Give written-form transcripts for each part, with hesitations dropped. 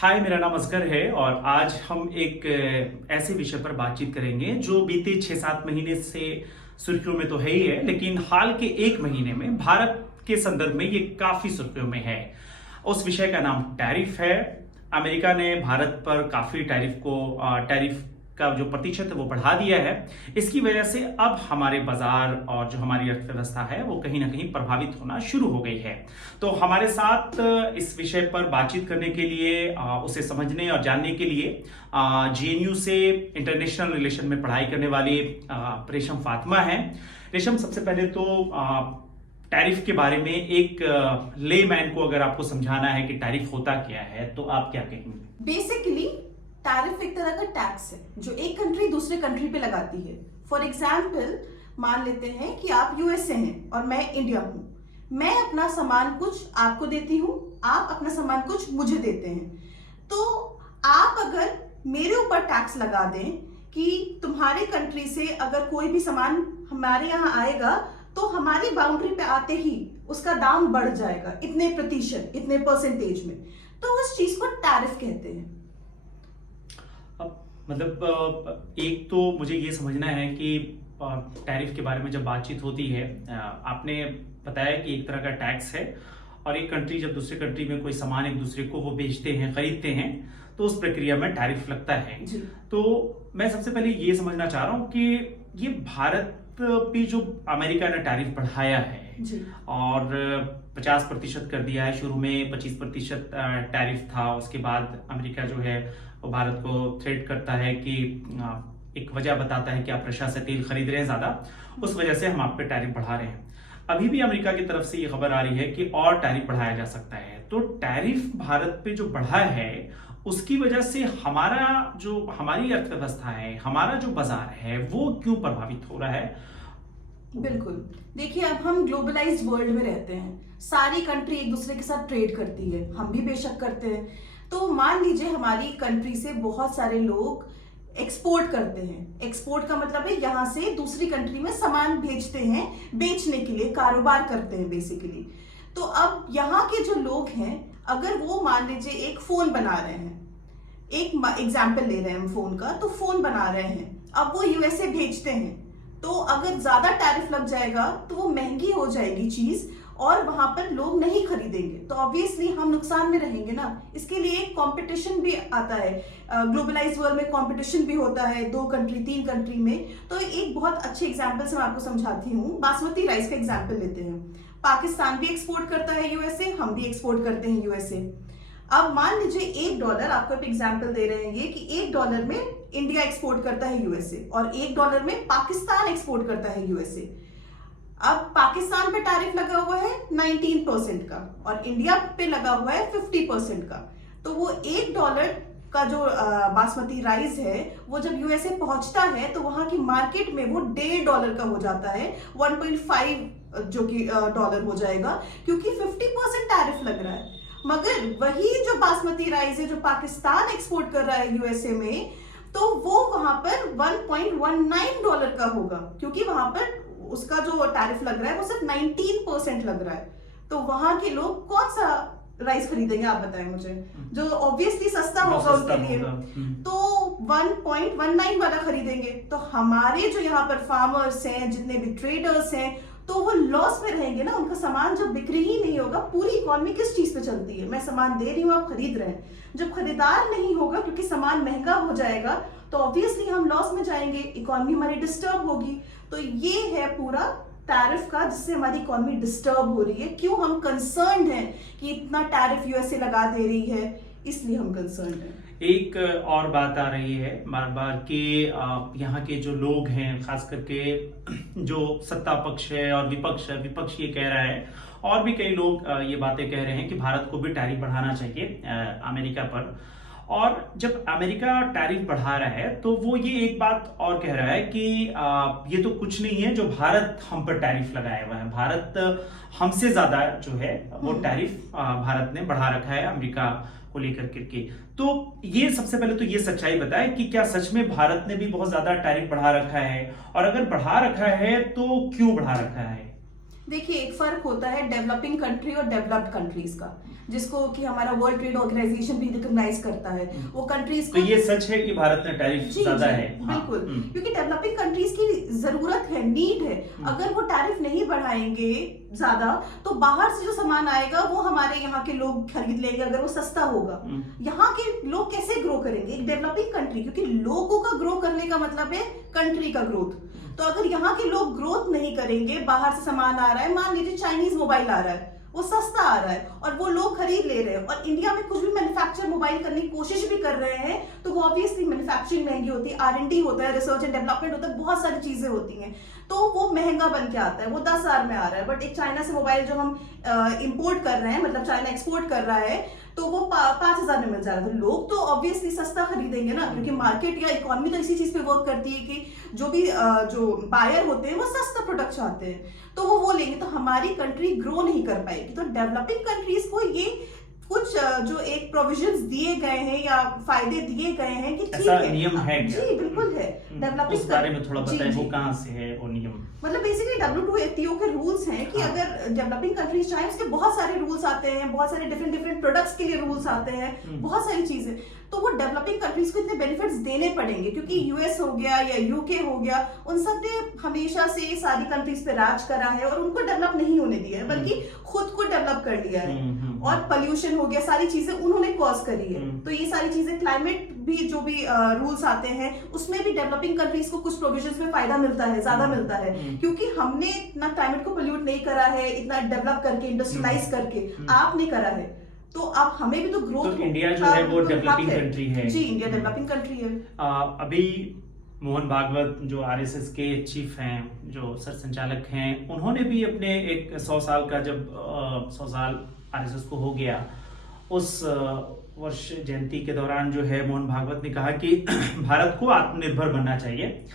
हाय, मेरा नाम असगर है और आज हम एक ऐसे विषय पर बातचीत करेंगे जो बीते 6-7 महीने से सुर्खियों में तो है ही है, लेकिन हाल के 1 महीने में भारत के संदर्भ में ये काफी सुर्खियों में है। उस विषय का नाम टैरिफ है। अमेरिका ने भारत पर काफी टैरिफ का जो प्रतिशत है वो बढ़ा दिया है। इसकी वजह से अब हमारे बाजार और जो हमारी अर्थव्यवस्था है वो कहीं ना कहीं प्रभावित होना शुरू हो गई है। तो हमारे साथ इस विषय पर बातचीत करने के लिए, उसे समझने और जानने के लिए जेएनयू से इंटरनेशनल रिलेशन में पढ़ाई करने वाली रेशम फातिमा है। रेशम, सबसे पहले तो टैरिफ के बारे में एक लेमैन को अगर आपको समझाना है कि टैरिफ होता क्या है तो आप क्या कहेंगे? बेसिकली टैरिफ एक तरह का टैक्स है जो एक कंट्री दूसरे कंट्री पे लगाती है। फॉर एग्जाम्पल, मान लेते हैं कि आप यूएसए हैं और मैं इंडिया हूं। मैं अपना सामान कुछ आपको देती हूं, आप अपना सामान कुछ मुझे देते हैं। तो आप अगर मेरे ऊपर टैक्स लगा दें कि तुम्हारे कंट्री से अगर कोई भी सामान हमारे यहाँ आएगा तो हमारी बाउंड्री पे आते ही उसका दाम बढ़ जाएगा इतने प्रतिशत, इतने परसेंटेज में, तो उस चीज को टैरिफ कहते हैं। मतलब एक तो मुझे ये समझना है कि टैरिफ के बारे में जब बातचीत होती है, आपने बताया कि एक तरह का टैक्स है और एक कंट्री जब दूसरे कंट्री में कोई सामान एक दूसरे को वो बेचते हैं, खरीदते हैं, तो उस प्रक्रिया में टैरिफ लगता है। तो मैं सबसे पहले ये समझना चाह रहा हूँ कि ये भारत पे जो अमेरिका ने टैरिफ बढ़ाया है और 50% कर दिया है। शुरू में 25% टैरिफ था, उसके बाद अमेरिका जो है वो भारत को थ्रेट करता है कि एक वजह बताता है कि आप रशिया से तेल खरीद रहे हैं ज्यादा, उस वजह से हम आप पे टैरिफ बढ़ा रहे हैं। अभी भी अमेरिका की तरफ से ये खबर आ रही है कि और टैरिफ बढ़ाया जा सकता है। तो टैरिफ भारत पे जो बढ़ा है उसकी वजह से हमारी अर्थव्यवस्था है, हमारा जो बाजार है, वो क्यों प्रभावित हो रहा है? बिल्कुल, देखिए अब हम ग्लोबलाइज्ड वर्ल्ड में रहते हैं। सारी कंट्री एक दूसरे के साथ ट्रेड करती है, हम भी बेशक करते हैं। तो मान लीजिए हमारी कंट्री से बहुत सारे लोग एक्सपोर्ट करते हैं। एक्सपोर्ट का मतलब है यहाँ से दूसरी कंट्री में सामान भेजते हैं, बेचने के लिए कारोबार करते हैं बेसिकली। तो अब यहाँ के जो लोग हैं, अगर वो मान लीजिए एक फोन बना रहे हैं, एक एग्जाम्पल ले रहे हैं हम फोन का, तो फोन बना रहे हैं, अब वो यूएसए भेजते हैं, तो अगर ज्यादा टैरिफ लग जाएगा तो वो महंगी हो जाएगी चीज और वहां पर लोग नहीं खरीदेंगे, तो ऑब्वियसली हम नुकसान में रहेंगे ना। इसके लिए कंपटीशन भी आता है, ग्लोबलाइज वर्ल्ड में कंपटीशन भी होता है 2 कंट्री 3 कंट्री में। तो एक बहुत अच्छे एग्जांपल से मैं आपको समझाती हूँ। बासमती राइस का एग्जांपल लेते हैं। पाकिस्तान भी एक्सपोर्ट करता है यूएसए, हम भी एक्सपोर्ट करते हैं यूएसए। अब मान लीजिए $1, आपको एक एग्जांपल दे रहे हैं ये कि $1 में इंडिया एक्सपोर्ट करता है यूएसए और $1 में पाकिस्तान एक्सपोर्ट करता है यूएसए। अब पाकिस्तान पे टैरिफ लगा हुआ है 19% का और इंडिया पे लगा हुआ है 50% का। तो वो $1 का जो बासमती राइस है वो जब यूएसए पहुंचता है तो वहां की मार्केट में वो $1.5 का हो जाता है, 1.5 जो कि डॉलर हो जाएगा, क्योंकि 50% टैरिफ लग रहा है। मगर वही जो बासमती राइस है जो पाकिस्तान एक्सपोर्ट कर रहा है यूएसए में, तो वो वहां पर $1.19 का होगा, क्योंकि वहां पर उसका जो टैरिफ लग रहा है वो सिर्फ 19% लग रहा है। तो वहां के लोग कौन सा राइस खरीदेंगे, आप बताएं मुझे, जो ऑब्वियसली सस्ता होगा उनके लिए, तो 1.19 वाला खरीदेंगे। तो हमारे जो यहाँ पर फार्मर्स हैं, जितने भी ट्रेडर्स हैं, तो वो लॉस में रहेंगे ना। उनका सामान जब बिक्री ही नहीं होगा, पूरी इकोनॉमी किस चीज पे चलती है? मैं सामान दे रही हूँ, आप खरीद रहे हैं। जब खरीदार नहीं होगा क्योंकि सामान महंगा हो जाएगा, तो ऑब्वियसली हम लॉस में जाएंगे, इकोनॉमी हमारी डिस्टर्ब होगी। तो ये है पूरा टैरिफ का, जिससे हमारी इकोनॉमी डिस्टर्ब हो रही है। क्यों हम कंसर्न्ड हैं कि इतना टैरिफ यूएसए लगा दे रही है, इसलिए हम कंसर्न्ड हैं। एक और बात आ रही है बार बार कि यहाँ के जो लोग हैं, खास करके जो सत्ता पक्ष है और विपक्ष ये कह रहा है, और भी कई लोग ये बातें कह रहे हैं कि भारत को भी टैरिफ बढ़ाना चाहिए अमेरिका पर। और जब अमेरिका टैरिफ बढ़ा रहा है तो वो ये एक बात और कह रहा है कि ये तो कुछ नहीं है जो भारत हम पर टैरिफ लगाया हुआ है। भारत हमसे ज्यादा जो है वो टैरिफ भारत ने बढ़ा रखा है अमेरिका को लेकर के। तो ये सबसे पहले तो ये सच्चाई बताए कि क्या सच में भारत ने भी बहुत ज्यादा टैरिफ बढ़ा रखा है, और अगर बढ़ा रखा है तो क्यों बढ़ा रखा है? देखिए, एक फर्क होता है डेवलपिंग कंट्री और डेवलप्ड कंट्रीज का, जिसको कि हमारा वर्ल्ड ट्रेड ऑर्गेनाइजेशन भी रिकॉग्नाइज करता है। वो कंट्रीज तो ये सच है कि भारत में टैरिफ जी ज्यादा जी, है? हाँ। बिल्कुल, क्योंकि डेवलपिंग कंट्रीज की जरूरत है, नीड है। अगर वो टैरिफ नहीं बढ़ाएंगे ज्यादा, तो बाहर से जो सामान आएगा वो हमारे यहाँ के लोग खरीद लेंगे अगर वो सस्ता होगा। यहाँ के लोग कैसे ग्रो करेंगे? एक डेवलपिंग कंट्री, क्योंकि लोगों का ग्रो करने का मतलब है कंट्री का ग्रोथ। तो अगर यहाँ के लोग ग्रोथ नहीं करेंगे, बाहर से सामान आ रहा है, मान लीजिए चाइनीज मोबाइल आ रहा है, वो सस्ता आ रहा है और वो लोग खरीद ले रहे हैं, और इंडिया में कुछ भी मैन्युफैक्चर मोबाइल करने की कोशिश भी कर रहे हैं, तो वो ऑब्वियसली मैन्युफैक्चरिंग महंगी होती है, R&D होता है, रिसर्च एंड डेवलपमेंट होता है, बहुत सारी चीजें होती हैं, तो वो महंगा बन के आता है, वो 10,000 में आ रहा है। बट एक चाइना से मोबाइल जो हम इंपोर्ट कर रहे हैं, मतलब चाइना एक्सपोर्ट कर रहा है, तो वो 5,000 में मिल जा रहा है। तो लोग तो ऑब्वियसली सस्ता खरीदेंगे ना, क्योंकि मार्केट या इकोनॉमी तो इसी चीज पे वर्क करती है कि जो भी जो बायर होते हैं वो सस्ता प्रोडक्ट चाहते हैं, तो वो लेंगे। तो हमारी कंट्री ग्रो नहीं कर पाएगी। तो डेवलपिंग कंट्रीज को ये कुछ जो एक प्रोविजंस दिए गए हैं या फायदे दिए गए हैं कि ठीक है, नियम है क्या? जी बिल्कुल है। उस बारे में थोड़ा बताएं, वो कहाँ से है वो नियम? मतलब बेसिकली WTO के रूल्स हैं कि अगर डेवलपिंग कंट्रीज चाहे, उसके बहुत सारे रूल्स आते हैं, बहुत सारे डिफरेंट प्रोडक्ट्स के लिए रूल्स आते हैं, बहुत सारी चीजें, तो वो डेवलपिंग कंट्रीज को इतने बेनिफिट्स देने पड़ेंगे, क्योंकि US हो गया या UK हो गया, उन सब ने हमेशा से सारी कंट्रीज पे राज करा है और उनको डेवलप नहीं होने दिया है, बल्कि खुद को डेवलप कर लिया है। और पोल्यूशन हो गया, सारी चीजें उन्होंने कॉज करी है। तो ये सारी चीजें, क्लाइमेट भी जो भी रूल्स आते हैं, उसमें भी डेवलपिंग कंट्रीज को कुछ प्रोविजंस में फायदा मिलता है, ज्यादा मिलता है, क्योंकि हमने इतना क्लाइमेट को पोल्यूट नहीं करा है, इतना डेवलप करके, इंडस्ट्रियलाइज करके आपने करा है, तो अब हमें भी तो ग्रोथ। तो इंडिया जो है वो डेवलपिंग कंट्री है। जी, इंडिया डेवलपिंग कंट्री है। अभी मोहन भागवत जो RSS के चीफ हैं, जो सर संचालक हैं, उन्होंने भी अपने एक 100 साल का, जब 100 साल RSS को हो गया, उस वर्ष जयंती के दौरान जो है मोहन भागवत ने कहा कि भारत को आत्मनिर्भर बनना चाहिए।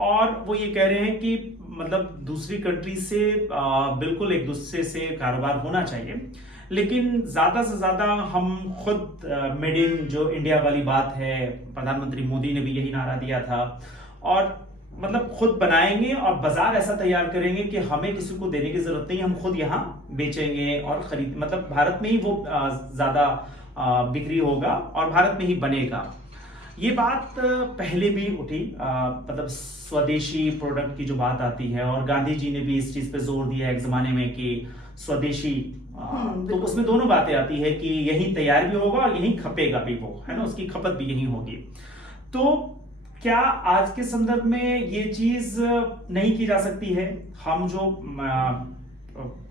और वो ये कह रहे हैं कि मतलब दूसरी कंट्री से बिल्कुल एक दूसरे से कारोबार होना चाहिए, लेकिन ज्यादा से ज्यादा हम खुद मेड इन जो इंडिया वाली बात है, प्रधानमंत्री मोदी ने भी यही नारा दिया था, और मतलब खुद बनाएंगे और बाजार ऐसा तैयार करेंगे कि हमें किसी को देने की जरूरत नहीं, हम खुद यहाँ बेचेंगे और खरीद, मतलब भारत में ही वो ज्यादा बिक्री होगा और भारत में ही बनेगा। ये बात पहले भी उठी, मतलब स्वदेशी प्रोडक्ट की जो बात आती है, और गांधी जी ने भी इस चीज पे जोर दिया एक जमाने में कि स्वदेशी, तो उसमें दोनों बातें आती है कि यही तैयार भी होगा और यही खपेगा भी, वो है ना, उसकी खपत भी यही होगी। तो क्या आज के संदर्भ में ये चीज नहीं की जा सकती है? हम जो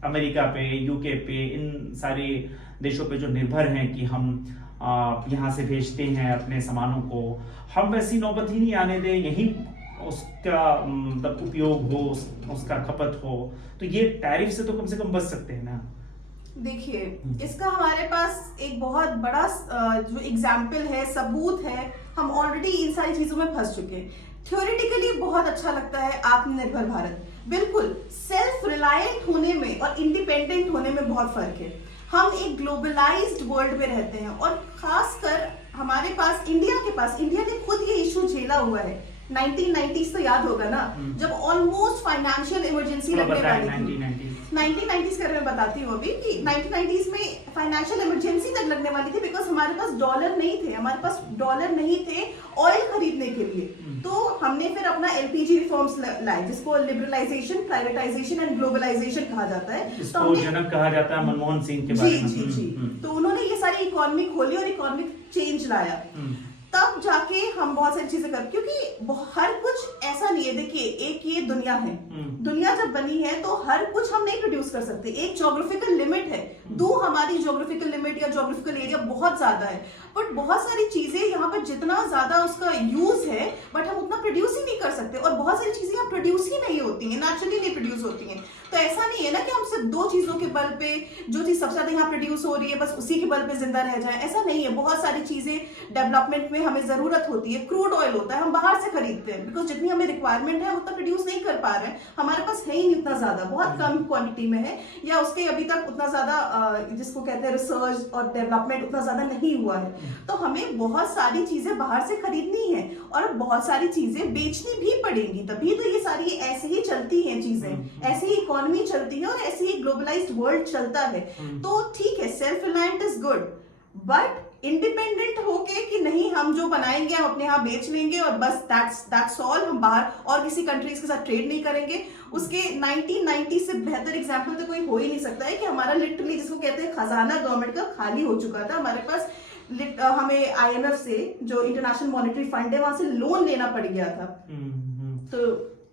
अमेरिका पे, UK पे, इन सारे देशों पे जो निर्भर हैं कि हम यहाँ से भेजते हैं अपने सामानों को, हम वैसी नौबत ही नहीं आने दें, यही उसका मतलब उपयोग हो, उसका खपत हो, तो ये टैरिफ से तो कम से कम बच सकते हैं ना? देखिए, इसका हमारे पास एक बहुत बड़ा जो एग्जाम्पल है, सबूत है, हम ऑलरेडी इन सारी चीजों में फंस चुके हैं। थ्योरेटिकली बहुत अच्छा लगता है आत्मनिर्भर भारत, बिल्कुल सेल्फ रिलायंट होने में और इंडिपेंडेंट होने में बहुत फर्क है। हम एक ग्लोबलाइज्ड वर्ल्ड में रहते हैं, और खासकर हमारे पास, इंडिया ने खुद ये इशू झेला हुआ है। 1990s तो याद होगा ना, जब ऑलमोस्ट फाइनेंशियल इमरजेंसी लगने वाली थी। 1990s का मैं बताती हूँ अभी कि 1990s में फाइनेंशियल इमरजेंसी तक लगने वाली थी, बिकॉज हमारे पास डॉलर नहीं थे ऑयल खरीदने के लिए। तो हमने फिर अपना LPG रिफॉर्म्स लाए, जिसको लिबरलाइजेशन, प्राइवेटाइजेशन एंड ग्लोबलाइजेशन कहा जाता है, इसको जनक कहा जाता है मनमोहन सिंह के बारे में। जी। तो उन्होंने ये सारी इकोनॉमी खोली और इकोनॉमिक चेंज लाया, तब जाके हम बहुत सारी चीजें कर, क्योंकि हर कुछ ऐसा नहीं है। देखिए, एक ये दुनिया है, दुनिया जब बनी है तो हर कुछ हम नहीं प्रोड्यूस कर सकते, एक ज्योग्राफिकल लिमिट है, हमारी ज्योग्राफिकल लिमिट या ज्योग्राफिकल एरिया बहुत ज्यादा है, बट बहुत सारी चीजें यहाँ पर जितना ज्यादा उसका यूज है, बट हम उतना प्रोड्यूस ही नहीं कर सकते, और बहुत सारी चीजें यहाँ प्रोड्यूस ही नहीं होती हैं, नेचुरली नहीं प्रोड्यूस होती हैं। तो ऐसा नहीं है ना कि हम सिर्फ 2 चीजों के बल पे, जो चीज सबसे ज्यादा यहाँ प्रोड्यूस हो रही है बस उसी के बल पे जिंदा रह जाए, ऐसा नहीं है। बहुत सारी चीजें डेवलपमेंट में हमें जरूरत होती है। क्रूड ऑयल होता है, हम बाहर से खरीदते हैं, बिकॉज जितनी हमें रिक्वायरमेंट है उतना प्रोड्यूस नहीं कर पा रहे हैं, हमारे पास है ही नहीं उतना ज्यादा, बहुत कम क्वांटिटी में है, या उसके अभी तक उतना ज्यादा जिसको कहते हैं रिसर्च और डेवलपमेंट उतना ज्यादा नहीं हुआ है। तो हमें बहुत सारी चीजें बाहर से खरीदनी है और बहुत सारी चीजें बेचनी भी पड़ेंगी, तभी तो ये सारी ऐसे ही चलती हैं चीजें, ऐसे ही इकोनॉमी चलती है और ऐसे ही ग्लोबलाइज्ड वर्ल्ड चलता है। तो ठीक है, self reliant is good, but independent होके कि नहीं हम जो बनाएंगे हम अपने यहाँ बेच लेंगे और बस दैट्स ऑल, हम बाहर और किसी कंट्रीज के साथ ट्रेड नहीं करेंगे। उसके 1990 से बेहतर एग्जांपल तो कोई हो ही नहीं सकता है कि हमारा लिटरली जिसको कहते हैं खजाना गवर्नमेंट का खाली हो चुका था। हमारे पास हमें IMF से, जो इंटरनेशनल मॉनेटरी फंड है, वहां से लोन लेना पड़ गया था।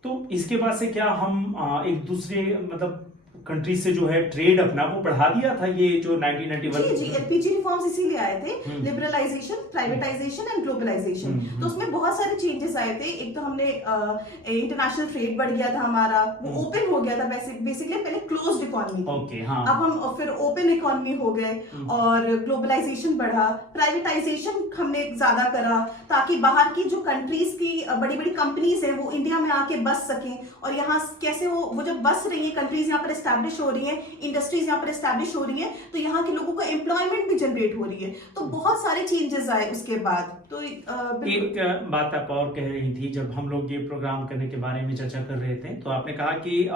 तो इसके बाद से क्या हम एक दूसरे मतलब कंट्री से जो है ट्रेड अपना वो बढ़ा दिया था, ये जो 1991 जी LPG रिफॉर्म्स इसीलिए आए थे, लिबरलाइजेशन, प्राइवेटाइजेशन एंड ग्लोबलाइजेशन। तो उसमें बहुत सारे चेंजेस आए थे। एक तो हमने इंटरनेशनल ट्रेड बढ़ गया था हमारा, वो ओपन हो गया था, बेसिकली पहले क्लोज्ड इकोनॉमी थी, अब हम फिर ओपन इकोनॉमी हो गए और ग्लोबलाइजेशन बढ़ा, प्राइवेटाइजेशन हमने ज्यादा करा ताकि बाहर की जो कंट्रीज की बड़ी बड़ी कंपनीज है वो इंडिया में आके बस सकें, और यहाँ कैसे वो जब बस रही है कंट्रीज यहाँ पर एस्टैब्लिश हो रही है, इंडस्ट्रीज यहाँ पर एस्टैब्लिश हो रही है, तो यहाँ के लोगों को एम्प्लॉयमेंट भी जनरेट हो रही है। तो बहुत सारे चेंजेस आए उसके बाद। तो एक बात आप और कह रही थी जब हम लोग ये प्रोग्राम करने के बारे में चर्चा कर रहे थे, तो आपने कहा कि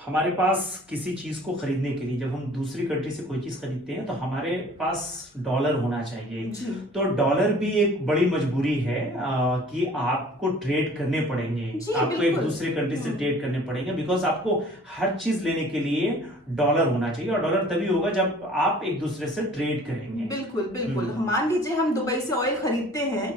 हमारे पास किसी चीज को खरीदने के लिए, जब हम दूसरी कंट्री से कोई चीज खरीदते हैं तो हमारे पास डॉलर होना चाहिए। तो डॉलर भी एक बड़ी मजबूरी है कि आपको ट्रेड करने पड़ेंगे, आपको एक दूसरे कंट्री से ट्रेड करने पड़ेंगे, बिकॉज आपको हर चीज लेने के लिए डॉलर होना चाहिए, और डॉलर तभी होगा जब आप एक दूसरे से ट्रेड करेंगे। बिल्कुल बिल्कुल। मान लीजिए हम दुबई से ऑयल खरीदते हैं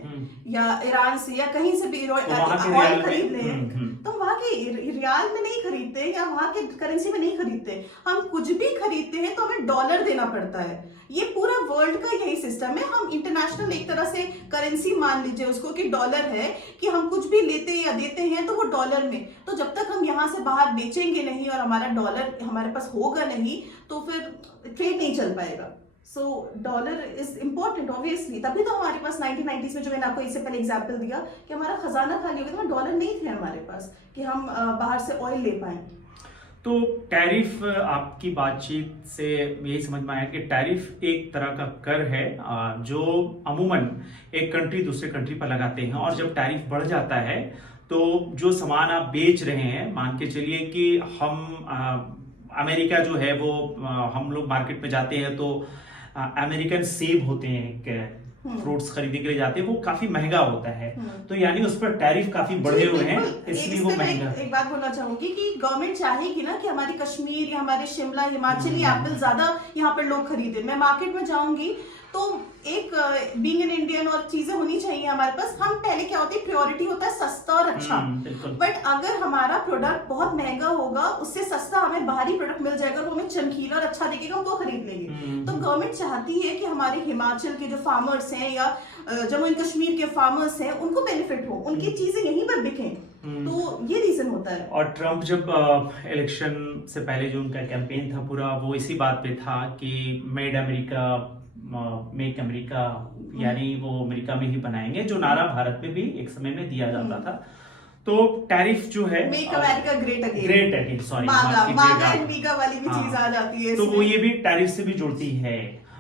या ईरान से या कहीं से भी ऑयल खरीद रहे हैं, तो वहां के रियाल में नहीं खरीदते या वहां के करेंसी में नहीं खरीदते, हम कुछ भी खरीदते हैं तो हमें डॉलर देना पड़ता है। ये पूरा वर्ल्ड का यही सिस्टम है। हम इंटरनेशनल एक तरह से करेंसी मान लीजिए उसको कि डॉलर है, कि हम कुछ भी लेते या देते हैं तो वो डॉलर में, तो जब तक हम यहाँ से बाहर बेचेंगे नहीं और हमारा डॉलर हमारे पास होगा नहीं तो फिर ट्रेड नहीं चल पाएगा। सो डॉलर इज इम्पोर्टेंट ऑब्वियसली, तभी तो हमारे पास 1990s में, जो मैंने आपको इससे पहले एग्जांपल दिया कि हमारा खजाना खाली हो गया था, डॉलर नहीं थे हमारे पास कि हम बाहर से ऑयल ले पाए। तो टैरिफ, आपकी बातचीत से यही समझ में आया कि टैरिफ एक तरह का कर है जो अमूमन एक कंट्री दूसरे कंट्री पर लगाते हैं, और जब टैरिफ बढ़ जाता है तो जो सामान आप बेच रहे हैं, मान के चलिए कि हम अमेरिका जो है वो हम लोग मार्केट में जाते हैं तो अमेरिकन सेब होते हैं, फ्रूट्स खरीदने के लिए जाते हैं, वो काफी महंगा होता है, तो यानी उस पर टैरिफ काफी बढ़े हुए हैं, इसलिए वो महंगा। एक बात बोलना चाहूंगी कि गवर्नमेंट चाहेगी ना कि हमारी कश्मीर या हमारे शिमला हिमाचली एप्पल ज्यादा यहाँ पर लोग खरीदे। मैं मार्केट में जाऊंगी तो एक बीइंग एन इंडियन और चीजें होनी चाहिए हमारे पास। हम पहले क्या होती है, प्रायोरिटी होता है सस्ता और अच्छा, बट अगर हमारा प्रोडक्ट बहुत महंगा होगा, उससे सस्ता हमें बाहरी प्रोडक्ट मिल जाएगा और हमें चमकीला और अच्छा दिखेगा, हम वो खरीद लेंगे। तो गवर्नमेंट चाहती है कि हमारे हिमाचल के जो फार्मर्स हैं या जम्मू एंड कश्मीर के फार्मर्स हैं उनको बेनिफिट हो, उनकी चीजें यहीं पर बिकें। तो ये रीजन होता है। और ट्रम्प जब इलेक्शन से पहले जो उनका कैंपेन था पूरा, वो इसी बात पे था कि मेड अमेरिका, मेक अमेरिका, यानी वो अमेरिका में ही बनाएंगे, जो नारा भारत में भी एक समय में दिया जाता था। तो टैरिफ जो है, make America great again, great again, sorry, मागा एंड मीगा वाली भी चीज आ जाती है, तो वो ये भी टैरिफ से भी जुड़ती है।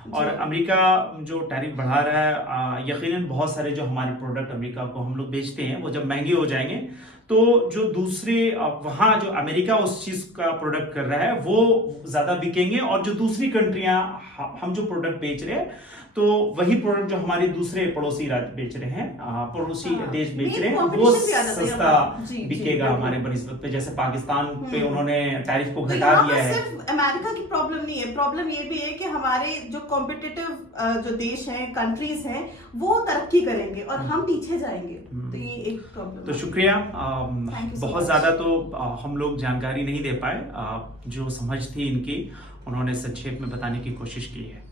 और अमेरिका जो टैरिफ बढ़ा रहा है, यकीनन बहुत सारे जो हमारे प्रोडक्ट अमेरिका को हम लोग बेचते हैं वो जब महंगे हो जाएंगे तो जो दूसरे वहां जो अमेरिका उस चीज का प्रोडक्ट कर रहा है वो ज्यादा बिकेंगे, और जो दूसरी कंट्रियां हम जो प्रोडक्ट बेच रहे हैं तो वही प्रोडक्ट जो हमारे दूसरे पड़ोसी राज्य बेच रहे हैं, पड़ोसी देश बेच रहे हैं, वो सस्ता बिकेगा हमारे बनिस्बत पे। जैसे पाकिस्तान पे उन्होंने टैरिफ को घटा दिया है। सिर्फ अमेरिका की प्रॉब्लम नहीं है, प्रॉब्लम ये भी है कि हमारे जो कॉम्पिटिटिव जो देश हैं, कंट्रीज हैं, वो तरक्की करेंगे और हम पीछे जाएंगे। तो ये एक प्रॉब्लम। तो शुक्रिया, बहुत ज्यादा तो हम लोग जानकारी नहीं दे पाए, जो समझ थी इनकी उन्होंने संक्षेप में बताने की कोशिश की है।